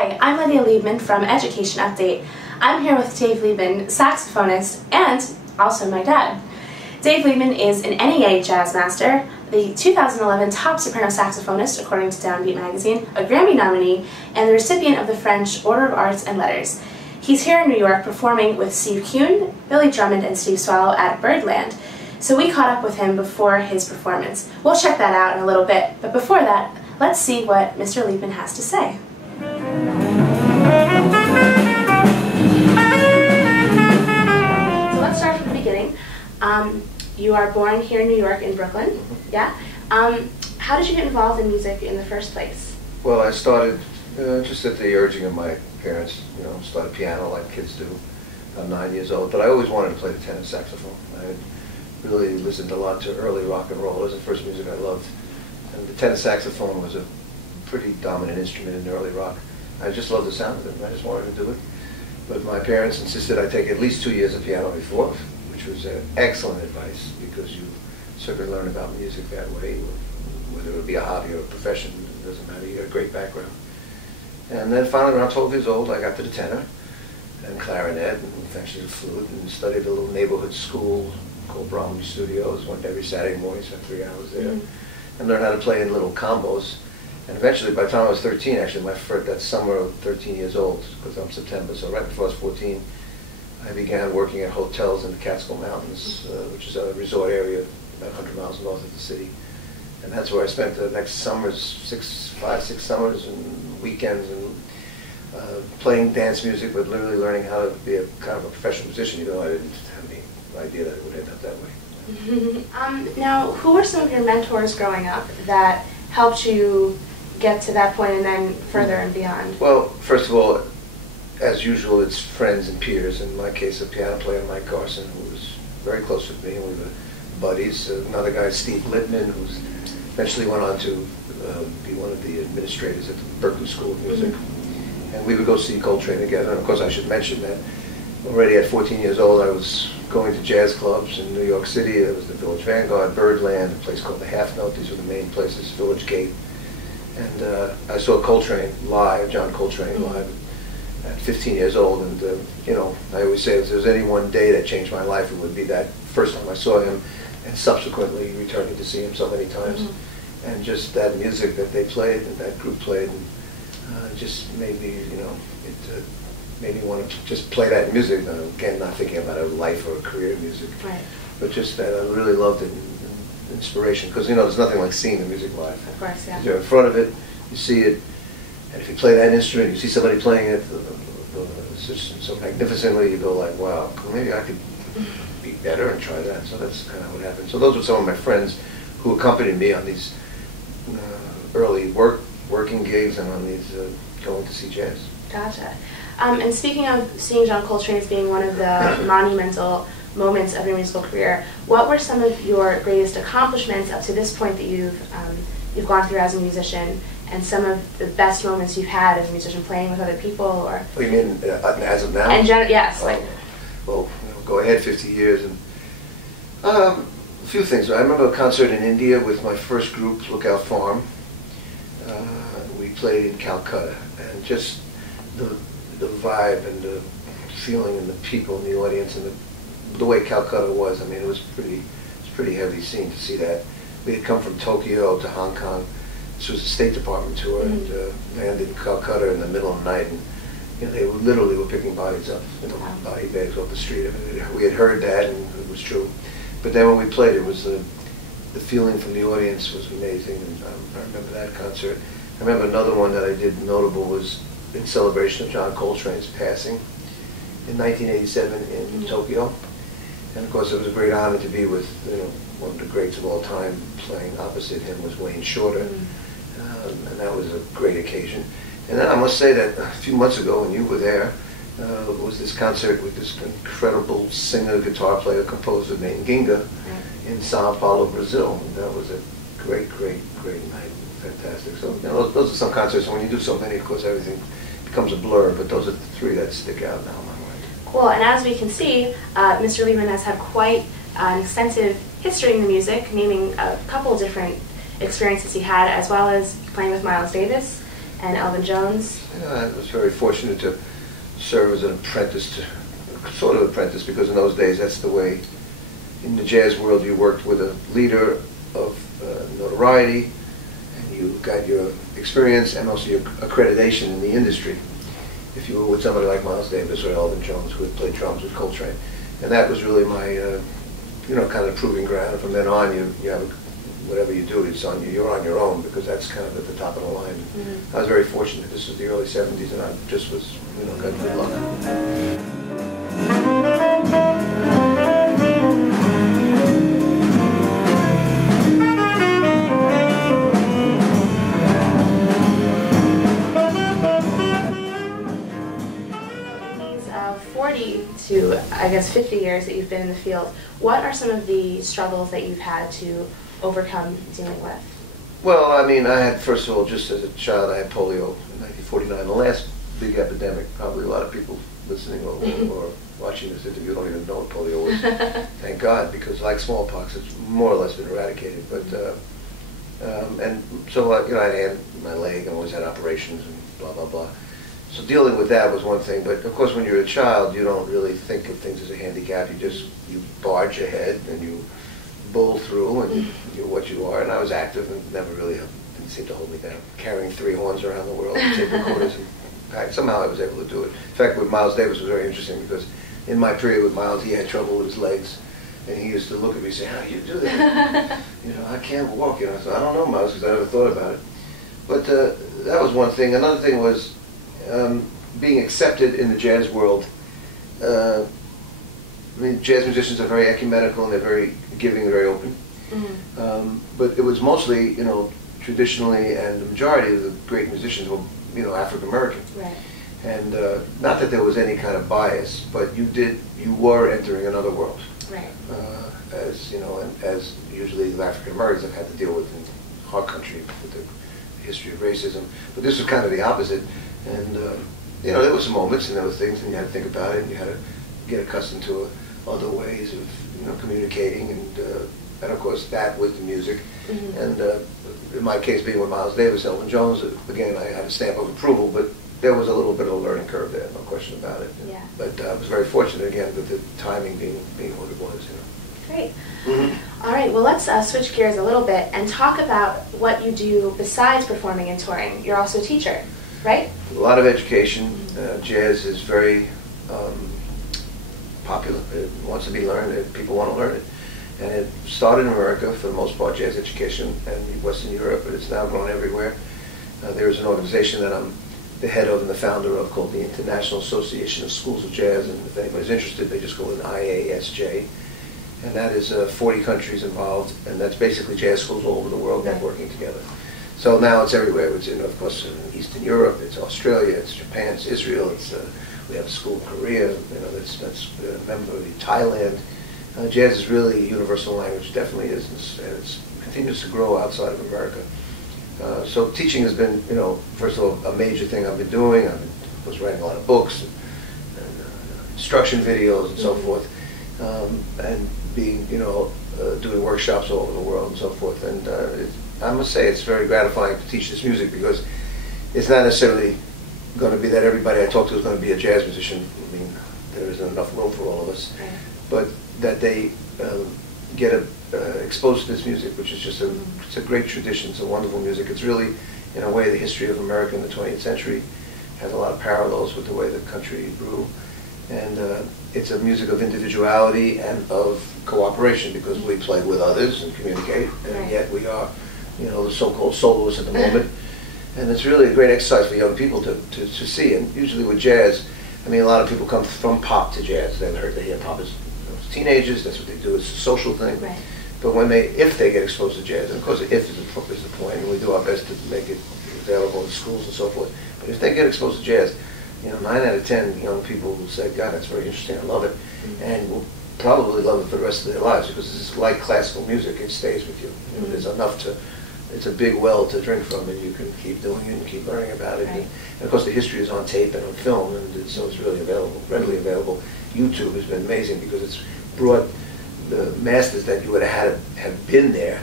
Hi, I'm Lydia Liebman from Education Update. I'm here with Dave Liebman, saxophonist, and also my dad. Dave Liebman is an NEA Jazz Master, the 2011 top soprano saxophonist according to Downbeat magazine, a Grammy nominee, and the recipient of the French Order of Arts and Letters. He's here in New York performing with Steve Kuhn, Billy Drummond, and Steve Swallow at Birdland. So we caught up with him before his performance. We'll check that out in a little bit, but before that, let's see what Mr. Liebman has to say. So let's start from the beginning. You are born here in New York in Brooklyn, yeah? How did you get involved in music in the first place? Well, I started just at the urging of my parents, started piano like kids do. I'm 9 years old, but I always wanted to play the tenor saxophone. I had really listened a lot to early rock and roll. It was the first music I loved. And the tenor saxophone was a pretty dominant instrument in early rock. I just loved the sound of it, and I just wanted to do it. But my parents insisted I take at least 2 years of piano before, which was excellent advice, because you certainly learn about music that way, whether it would be a hobby or a profession, it doesn't matter, you got a great background. And then finally, around 12 years old, I got to the tenor, and clarinet, and eventually the flute, and studied a little neighborhood school called Bromley Studios. Went every Saturday morning, spent 3 hours there, and learned how to play in little combos. And eventually, by the time I was 13, actually, that summer of 13 years old, because I'm September, so right before I was 14, I began working at hotels in the Catskill Mountains, which is a resort area about 100 miles north of the city. And that's where I spent the next summers, 5, 6 summers and weekends, and playing dance music, but literally learning how to be a kind of a professional musician, even though I didn't have any idea that it would end up that way. Now, who were some of your mentors growing up that helped you get to that point and then further and beyond? Well, first of all, as usual, it's friends and peers. In my case, a piano player, Mike Garson, who was very close with me, and we were buddies. Another guy, Steve Liebman, who eventually went on to be one of the administrators at the Berklee School of Music. And we would go see Coltrane together. And of course, I should mention that already at 14 years old, I was going to jazz clubs in New York City. There was the Village Vanguard, Birdland, a place called the Half Note. These were the main places, Village Gate. And I saw Coltrane live, John Coltrane live, at 15 years old. And, I always say if there was any one day that changed my life, it would be that first time I saw him, and subsequently returning to see him so many times. And just that music that they played and that group played, and just made me, it made me want to just play that music. Again, not thinking about a life or a career in music, but just that I really loved it. Inspiration, because there's nothing like seeing the music live. Of course, yeah. You're in front of it, you see it, and if you play that instrument, you see somebody playing it so magnificently, you go like, wow, maybe I could be better and try that. So that's kind of what happened. So those were some of my friends who accompanied me on these early working gigs and on these going to see jazz. Gotcha. And speaking of seeing John Coltrane as being one of the monumental moments of your musical career, what were some of your greatest accomplishments up to this point that you've gone through as a musician, and some of the best moments you've had as a musician playing with other people? Or you mean as of now? In general, yes. Well, go ahead 50 years. And a few things. I remember a concert in India with my first group, Lookout Farm. We played in Calcutta, and just the vibe and the feeling and the people in the audience and the way Calcutta was, it was pretty heavy scene to see that. We had come from Tokyo to Hong Kong. This was a State Department tour, and landed in Calcutta in the middle of the night, and they literally were picking bodies up, body bags off the street. We had heard that, and it was true. But then when we played, it was the feeling from the audience was amazing, and I remember that concert. I remember another one that I did notable was in celebration of John Coltrane's passing in 1987 in Tokyo. And of course, it was a great honor to be with one of the greats of all time. Playing opposite him was Wayne Shorter, and that was a great occasion. And then I must say that a few months ago, when you were there, was this concert with this incredible singer, guitar player, composer named Ginga in Sao Paulo, Brazil. And that was a great night. Fantastic. So those are some concerts. And when you do so many, of course, everything becomes a blur. But those are the 3 that stick out now in my mind. Cool. And as we can see, Mr. Liebman has had quite an extensive history in the music, naming a couple different experiences he had, as well as playing with Miles Davis and Elvin Jones. I was very fortunate to serve as an apprentice, sort of apprentice, because in those days that's the way in the jazz world you worked with a leader of notoriety, and you got your experience and also your accreditation in the industry. If you were with somebody like Miles Davis or Elvin Jones, who had played drums with Coltrane, and that was really my, kind of proving ground. And from then on, you have whatever you do, you're on your own, because that's kind of at the top of the line. Mm-hmm. I was very fortunate. This was the early '70s, and I just was, got good luck. To, I guess, 50 years that you've been in the field, what are some of the struggles that you've had to overcome dealing with? Well, I mean, I had, first of all, just as a child, I had polio in 1949, the last big epidemic. Probably a lot of people listening or watching this interview don't even know what polio was. Thank God, because like smallpox, it's more or less been eradicated. But and so I had my leg, and always had operations and blah blah blah. So dealing with that was one thing, but of course when you're a child, you don't really think of things as a handicap. You barge ahead and you bull through, and you're what you are. And I was active and never really didn't seem to hold me down. Carrying 3 horns around the world, tape recorders, and pack. Somehow I was able to do it. In fact, with Miles Davis was very interesting, because in my period with Miles, he had trouble with his legs, and he used to look at me and say, "How do you do that?" I can't walk. So I don't know, Miles, because I never thought about it. But that was one thing. Another thing was being accepted in the jazz world. I mean, jazz musicians are very ecumenical, and they're very giving and very open. Mm-hmm. But it was mostly, traditionally, and the majority of the great musicians were, African American. Right. And not that there was any kind of bias, but you were entering another world. Right. As and as usually the African Americans have had to deal with in our country with the history of racism. But this was kind of the opposite. And there were some moments, and there were things, and you had to think about it, and you had to get accustomed to other ways of communicating, and of course that with the music. Mm-hmm. And in my case, being with Miles Davis, Elvin Jones, again, I had a stamp of approval, but there was a little bit of a learning curve there, no question about it. Yeah. But I was very fortunate, again, with the timing being what it was. Great. Mm-hmm. All right, well, let's switch gears a little bit and talk about what you do besides performing and touring. You're also a teacher, right? A lot of education. Jazz is very popular. It wants to be learned. People want to learn it. And it started in America, for the most part, jazz education, and Western Europe, but it's now grown everywhere. There's an organization that I'm the head of and the founder of called the International Association of Schools of Jazz, and if anybody's interested, they just go with IASJ. And that is 40 countries involved, and that's basically jazz schools all over the world networking together. So now it's everywhere. It's of course, in Eastern Europe, it's Australia, it's Japan, it's Israel, we have a school in Korea, that's a member of Thailand. Jazz is really a universal language, definitely is, and it continues to grow outside of America. So teaching has been, first of all, a major thing I've been doing. I was writing a lot of books and instruction videos and so forth, and being, doing workshops all over the world and so forth. And I must say it's very gratifying to teach this music, because it's not necessarily going to be that everybody I talk to is going to be a jazz musician. I mean, there isn't enough room for all of us. Right. But that they get exposed to this music, which is just it's a great tradition. It's a wonderful music. It's really, in a way, the history of America in the 20th century. Has a lot of parallels with the way the country grew. And it's a music of individuality and of cooperation, because we play with others and communicate, and yet we are, the so-called soloists at the moment. And it's really a great exercise for young people to see. And usually with jazz, I mean, a lot of people come from pop to jazz. They hear pop as teenagers. That's what they do. It's a social thing. Right. But if they get exposed to jazz, and of course the if is the point, and we do our best to make it available in schools and so forth. But if they get exposed to jazz, 9 out of 10 young people will say, "God, that's very interesting. I love it," and will probably love it for the rest of their lives, because it's like classical music. It stays with you. There's enough to. It's a big well to drink from, and you can keep doing it and keep learning about it. Right. And of course, the history is on tape and on film, and so it's really available, readily available. YouTube has been amazing, because it's brought the masters that you would have had to have been there.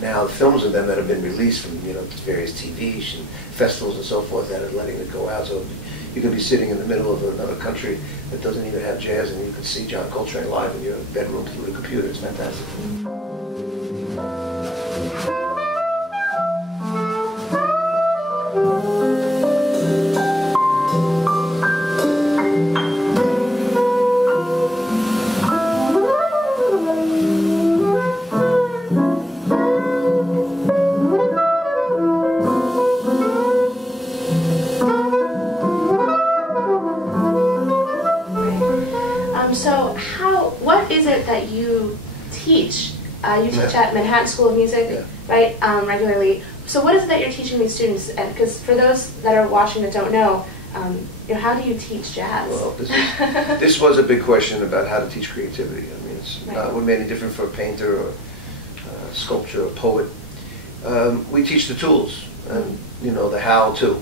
Now the films of them that have been released from various TV and festivals and so forth that are letting it go out. So you could be sitting in the middle of another country that doesn't even have jazz, and you can see John Coltrane live in your bedroom through the computer. It's fantastic. What is it that you teach? You teach at Manhattan School of Music, right, regularly. So what is it that you're teaching these students? And because for those that are watching that don't know, how do you teach jazz? Well, this was a big question about how to teach creativity. I mean, it's not would be any different for a painter or a sculptor or a poet. We teach the tools and the how-to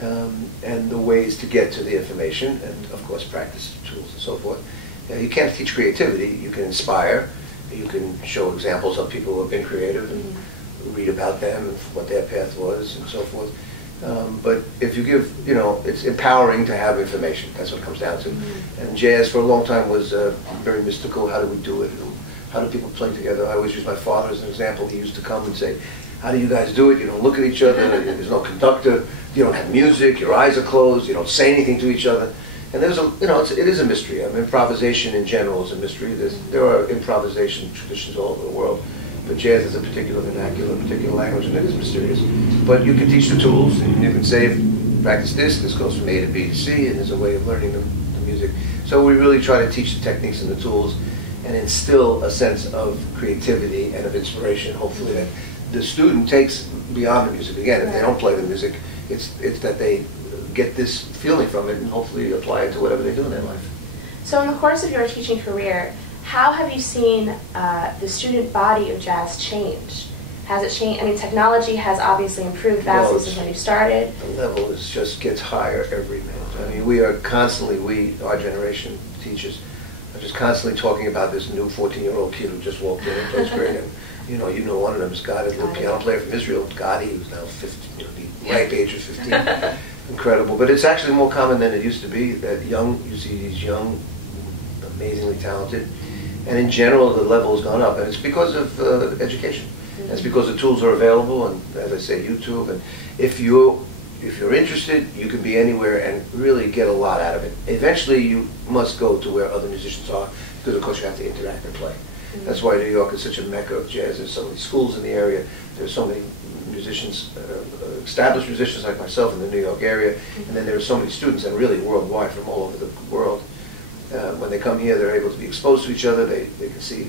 and the ways to get to the information, and of course practice tools and so forth. You can't teach creativity. You can inspire. You can show examples of people who have been creative and read about them and what their path was and so forth. But if you give, it's empowering to have information. That's what it comes down to. And jazz for a long time was very mystical. How do we do it? How do people play together? I always use my father as an example. He used to come and say, how do you guys do it? You don't look at each other. There's no conductor. You don't have music. Your eyes are closed. You don't say anything to each other. And there's it is a mystery. I mean, improvisation in general is a mystery. There are improvisation traditions all over the world, but jazz is a particular vernacular, a particular language, and it is mysterious. But you can teach the tools, and you can say, practice this. This goes from A to B to C, and there's a way of learning the music. So we really try to teach the techniques and the tools, and instill a sense of creativity and of inspiration. Hopefully, that the student takes beyond the music. Again, if they don't play the music, it's that they get this feeling from it and hopefully apply it to whatever they do in their life. So in the course of your teaching career, how have you seen the student body of jazz change? Has it changed? I mean, technology has obviously improved vastly since when you started. The level just gets higher every minute. I mean, we are constantly, our generation teachers, are just constantly talking about this new 14-year-old kid who just walked in and plays great. And you know one of them is Gotti, a little piano player from Israel, Gotti, who's now 15, the ripe age of 15. Incredible, but it's actually more common than it used to be that you see these young, amazingly talented, and in general the level has gone up, and it's because of education. It's because the tools are available, and as I say, YouTube, and if you're interested, you can be anywhere and really get a lot out of it. Eventually you must go to where other musicians are, because of course you have to interact and play. That's why New York is such a mecca of jazz. There's so many schools in the area, there's so many musicians, established musicians like myself in the New York area, and then there are so many students, and really worldwide from all over the world. When they come here, they're able to be exposed to each other. They can see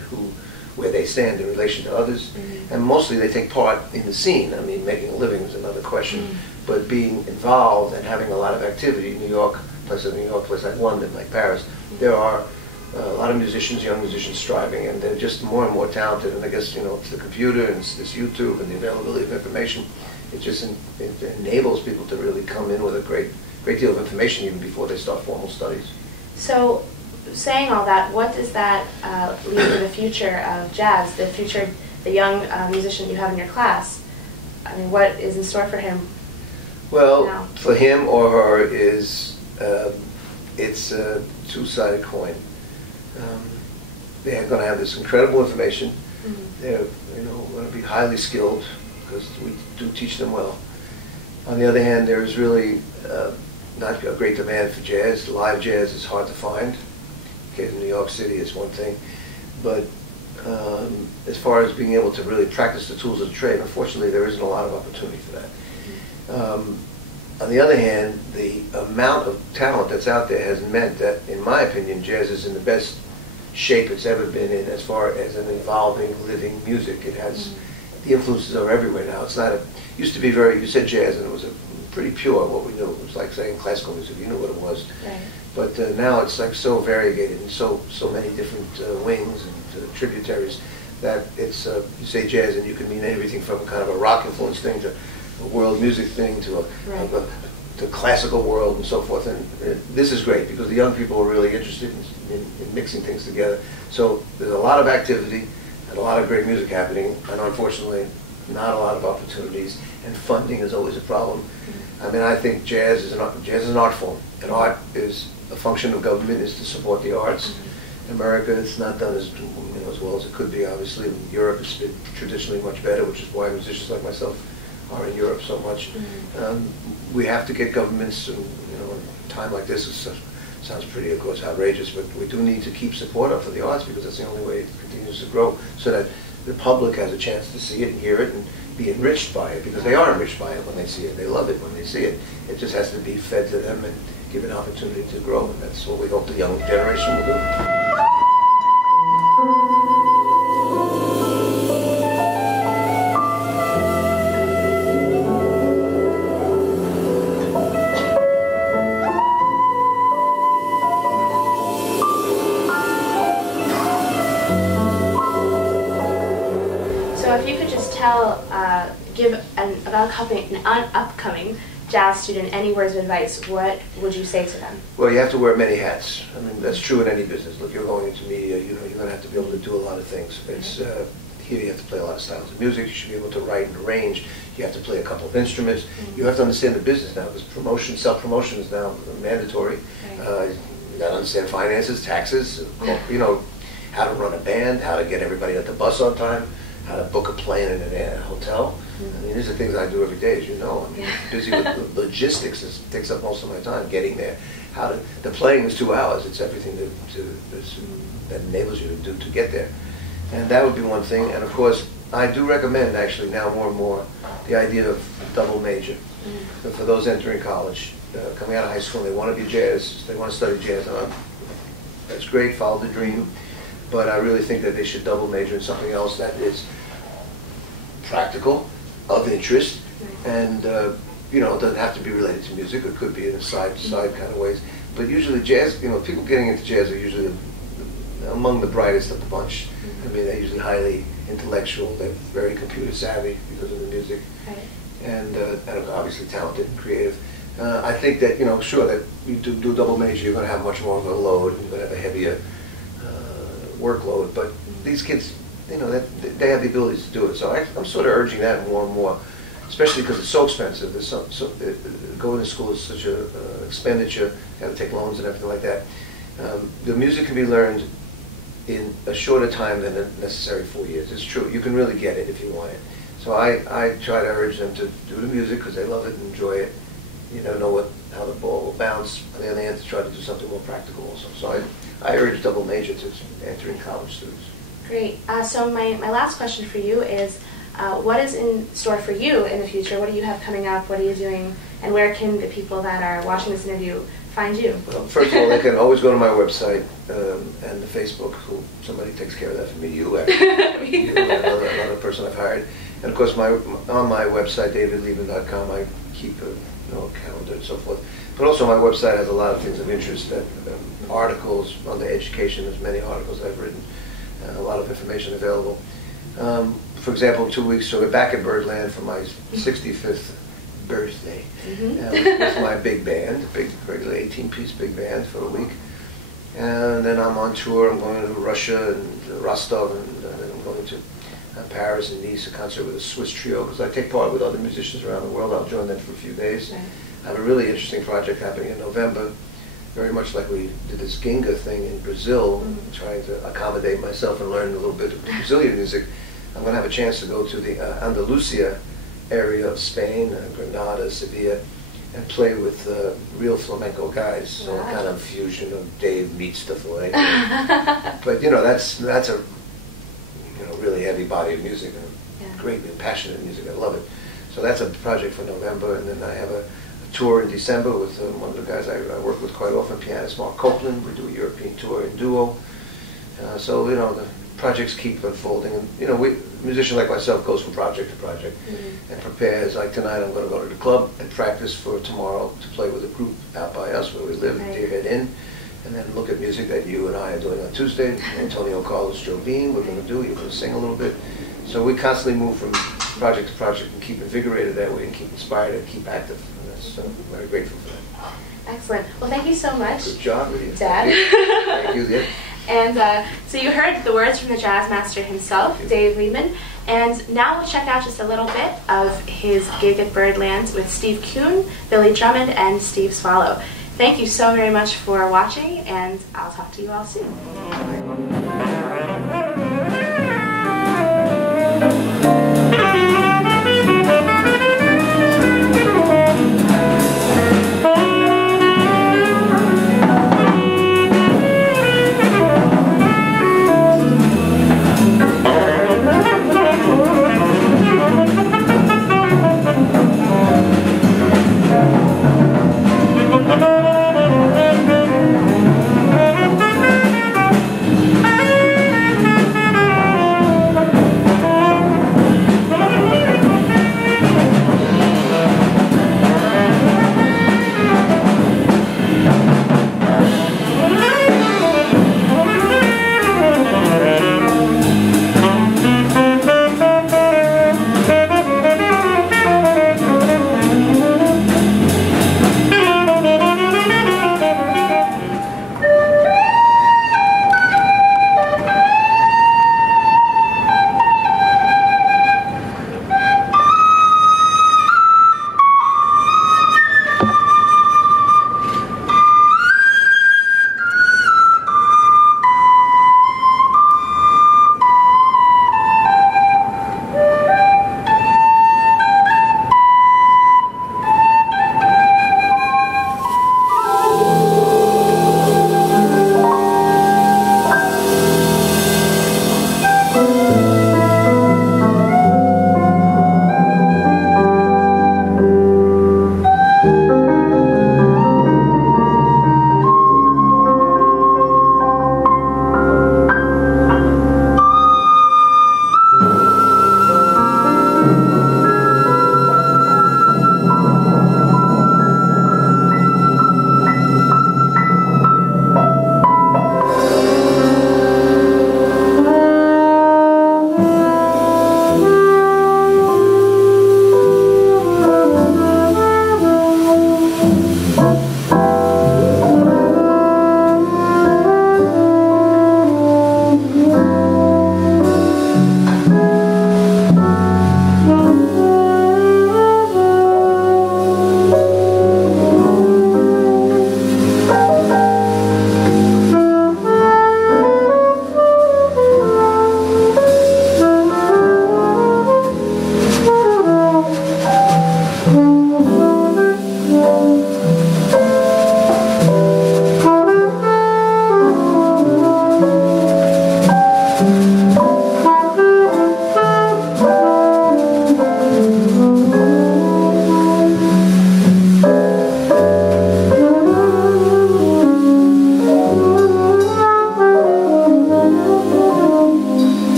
where they stand in relation to others, and mostly they take part in the scene. I mean, making a living is another question, but being involved and having a lot of activity. New York, places like London, like Paris, there are a lot of musicians, young musicians striving, and they're just more and more talented. And I guess it's the computer and it's this YouTube and the availability of information. It just it enables people to really come in with a great deal of information even before they start formal studies. So, saying all that, what does that lead to the future of jazz? The young musician you have in your class. I mean, what is in store for him? Well, now? For him or her is it's a two-sided coin. They're going to have this incredible information. They're going to be highly skilled because we do teach them well. On the other hand, there is really not a great demand for jazz. Live jazz is hard to find. Okay, in New York City is one thing, but as far as being able to really practice the tools of the trade, unfortunately, there isn't a lot of opportunity for that. On the other hand, the amount of talent that's out there has meant that, in my opinion, jazz is in the best shape it's ever been in as far as an evolving, living music. It has, the influences are everywhere now. It's not used to be you said jazz and it was pretty pure what we knew. It was like saying classical music, you knew what it was. Right. But now it's like so variegated and so many different wings and tributaries that it's, you say jazz and you can mean everything from kind of a rock influence thing to a world music thing to the classical world and so forth. And this is great because the young people are really interested in mixing things together. So there's a lot of activity and a lot of great music happening, and unfortunately not a lot of opportunities, and funding is always a problem. I mean, I think jazz is an art form, and art is a function of government is to support the arts. In America, it's not done as as well as it could be. Obviously, in Europe, it's been traditionally much better, which is why musicians like myself are in Europe so much. We have to get governments, in a time like this, sounds pretty, of course, outrageous, but we do need to keep support up for the arts because that's the only way it continues to grow, so that the public has a chance to see it and hear it and be enriched by it, because they are enriched by it when they see it. They love it when they see it. It just has to be fed to them and given an opportunity to grow, and that's what we hope the young generation will do. Give an upcoming jazz student any words of advice, what would you say to them? Well, you have to wear many hats. I mean, that's true in any business. Look, you're going into media, you're going to have to be able to do a lot of things. It's here you have to play a lot of styles of music. You should be able to write and arrange. You have to play a couple of instruments. You have to understand the business now, because self-promotion is now mandatory. You got to understand finances, taxes, how to run a band, how to get everybody at the bus on time, how to book a plane in a hotel. I mean, these are things I do every day, as you know. I'm busy with logistics. It takes up most of my time getting there. The playing is 2 hours. It's everything that enables you to get there. And that would be one thing. And of course, I do recommend, actually, now more and more, the idea of double major. So for those entering college, coming out of high school, they want to be jazz, they want to study jazz. That's great, follow the dream. But I really think that they should double major in something else that is practical, of interest, and it doesn't have to be related to music. It could be in a side kind of ways. But usually jazz, people getting into jazz are usually among the brightest of the bunch. I mean, they're usually highly intellectual. They're very computer savvy because of the music, and obviously talented and creative. I think that sure that you do double major, you're going to have much more of a load, and you're going to have a heavier workload. But these kids, they have the abilities to do it. So I'm sort of urging that more and more, especially because it's so expensive. Going to school is such an expenditure. You have to take loans and everything like that. The music can be learned in a shorter time than the necessary 4 years. It's true. You can really get it if you want it. So I try to urge them to do the music because they love it and enjoy it. You never know how the ball will bounce. On the other hand, to try to do something more practical also. So I urge double major to entering college students. Great. So my last question for you is, what is in store for you in the future? What do you have coming up? What are you doing? And where can the people that are watching this interview find you? Well, first of all, they can always go to my website and the Facebook. Somebody takes care of that for me. You, actually. You, another person I've hired. And of course, on my website, davidliebman.com, I keep a calendar and so forth. But also my website has a lot of things of interest, articles on the education. There's many articles I've written, a lot of information available. For example, 2 weeks ago, we're back at Birdland for my 65th birthday with my big band, regular 18-piece big band for a week. And then I'm on tour. I'm going to Russia and Rostov, and then I'm going to Paris and Nice, a concert with a Swiss trio, because I take part with other musicians around the world. I'll join them for a few days. I have a really interesting project happening in November, very much like we did this Ginga thing in Brazil, trying to accommodate myself and learn a little bit of Brazilian music. I'm going to have a chance to go to the Andalusia area of Spain, Granada, Sevilla, and play with real flamenco guys. So kind of fusion of Dave meets the flamenco. But that's a really heavy body of music, and great and passionate music. I love it. So that's a project for November, and then I have a tour in December with one of the guys I work with quite often, pianist Mark Copeland. We do a European tour in duo. So the projects keep unfolding, and a musician like myself goes from project to project and prepares. Like tonight, I'm going to go to the club and practice for tomorrow to play with a group out by us where we live, Deerhead Inn, and then look at music that you and I are doing on Tuesday. Antonio Carlos, Joe Bean, we're going to do. You're going to sing a little bit. So we constantly move from project to project and keep invigorated that way and keep inspired and keep active. And that's, I'm very grateful for that. Excellent. Well, thank you so much. Good job, Lydia. Dad. Thank you, Lydia. And so you heard the words from the jazz master himself, Dave Liebman, and now we'll check out just a little bit of his gig at Birdland with Steve Kuhn, Billy Drummond, and Steve Swallow. Thank you so very much for watching, and I'll talk to you all soon.